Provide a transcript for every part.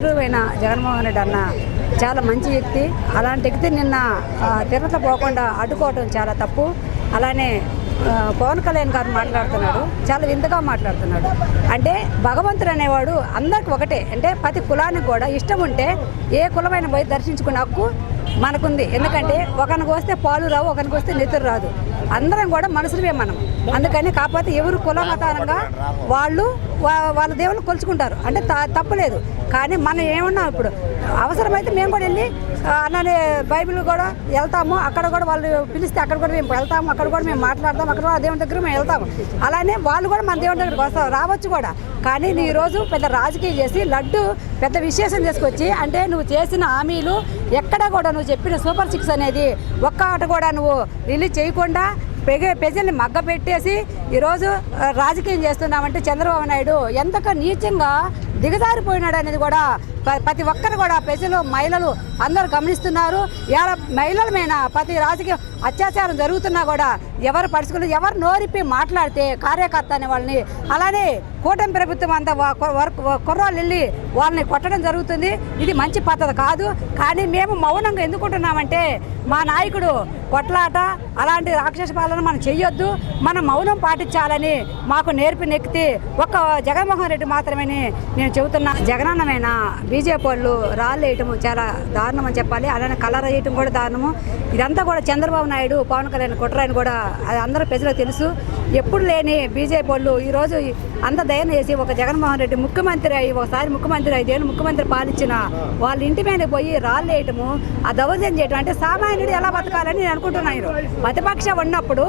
అయిన జగన్మోహన్ రెడ్డి అన్న చాలా మంచి వ్యక్తి. అలాంటి వ్యక్తి నిన్న ఆ, తిరుపతి పోకుండా అడ్డుకోవడం చాలా తప్పు. అలానే పవన్ కళ్యాణ్ గారు మాట్లాడుతున్నాడు. చాలా వింతగా మాట్లాడుతున్నాడు. అంటే భగవంతుడు అనేవాడు అందరికి ఒకటే. అంటే ప్రతి కులానికి కూడా ఇష్టం ఉంటే ఏ కులమైన పోయి దర్శించుకునే హక్కు మనకుంది. ఎందుకంటే ఒకరికి వస్తే పాలు రావు ఒకరికి వస్తే నిద్ర రాదు. అందరం కూడా మనుషులమే మనం. అందుకని కాకపోతే ఎవరు కుల మతానంగా వాళ్ళు వా- వాళ్ళ దేవుళ్ళు కొలుచుకుంటారు. అంటే త- తప్పలేదు కానీ మనం ఏమన్నా ఇప్పుడు? అవసరమైతే మేము కూడా వెళ్ళి అన్నని బైబిల్ కూడా వెళ్తాము. అక్కడ కూడా వాళ్ళు పిలిస్తే అక్కడ కూడా మేము వెళ్తాము. అక్కడ కూడా మేము మాట్లాడతాం అక్కడ కూడా దేవుని దగ్గర మేము వెళ్తాము. అలానే వాళ్ళు కూడా మన దేవుని దగ్గరికి వస్తారు రావచ్చు కూడా. కానీ నీ రోజు పెద్ద రాజకీయం చేసి లడ్డు పెద్ద విశేషం తీసుకొచ్చి అంటే నువ్వు చేసిన హామీలు ఎక్కడ కూడా నువ్వు చెప్పిన సూపర్ సిక్స్ అనేది ఒక్క ఆట కూడా నువ్వు రిలీజ్ చేయకుండా పెగే ప్రజల్ని మగ్గ పెట్టేసి ఈరోజు రాజకీయం చేస్తున్నామంటే చంద్రబాబు నాయుడు ఎంతగా నీచంగా దిగజారిపోయినాడు అనేది కూడా ప్రతి ఒక్కరు కూడా ప్రజలు మహిళలు అందరూ గమనిస్తున్నారు. ఇవాళ మహిళల మీద ప్రతి రాజకీయ అత్యాచారం జరుగుతున్నా కూడా ఎవరు పరిస్థితులు ఎవరు నోరిప్పి మాట్లాడితే కార్యకర్త అనే వాళ్ళని అలానే కూటమి ప్రభుత్వం అంతా వర్క్ కుర్రాళ్ళు వెళ్ళి వాళ్ళని కొట్టడం జరుగుతుంది. ఇది మంచి పద్ధతి కాదు. కానీ మేము మౌనంగా ఎందుకుంటున్నామంటే మా నాయకుడు కొట్లాట అలాంటి రాక్షస పాలన మనం చెయ్యొద్దు. మనం మౌనం పాటించాలని మాకు నేర్పి నెక్కితే ఒక్క జగన్మోహన్ రెడ్డి మాత్రమే నేను నేను చెబుతున్నా జగనన్నమైన? బీజేపీ వాళ్ళు రాళ్ళు వేయటము చాలా దారుణం అని చెప్పాలి. అలానే కలర్ వేయటం కూడా దారుణము. ఇదంతా కూడా చంద్రబాబు నాయుడు పవన్ కళ్యాణ్ కుట్రాయని కూడా అది అందరూ ప్రజలకు తెలుసు. ఎప్పుడు లేని బీజేపీ వాళ్ళు ఈరోజు అంత దయన చేసి ఒక జగన్మోహన్ రెడ్డి ముఖ్యమంత్రి అయ్యి ఒకసారి ముఖ్యమంత్రి ఐదేళ్ళు ముఖ్యమంత్రి పాలించిన వాళ్ళ ఇంటి మీద పోయి రాళ్ళు వేయటము ఆ దౌర్జన్యం చేయటం అంటే సామాన్యుడు ఎలా బతకాలని నేను అనుకుంటున్నాను. ప్రతిపక్ష ఉన్నప్పుడు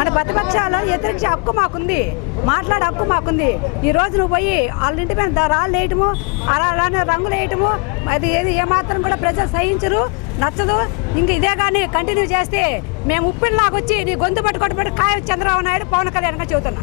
మన ప్రతిపక్షాలు ఎదురించి హక్కు మాకుంది. మాట్లాడే హక్కు మాకుంది. ఈ రోజు నువ్వు పోయి వాళ్ళ ఇంటి మీద రాళ్ళు వేయటము అలానే రంగులు వేయటము అది ఏది ఏమాత్రం కూడా ప్రజలు సహించరు నచ్చదు. ఇంక ఇదే కానీ కంటిన్యూ చేస్తే మేము ఉప్పిన లాగొచ్చి నీ గొంతు పట్టుకొట్టుబడి కాయ చంద్రబాబు నాయుడు పవన్ కళ్యాణ్గా చెబుతున్నా.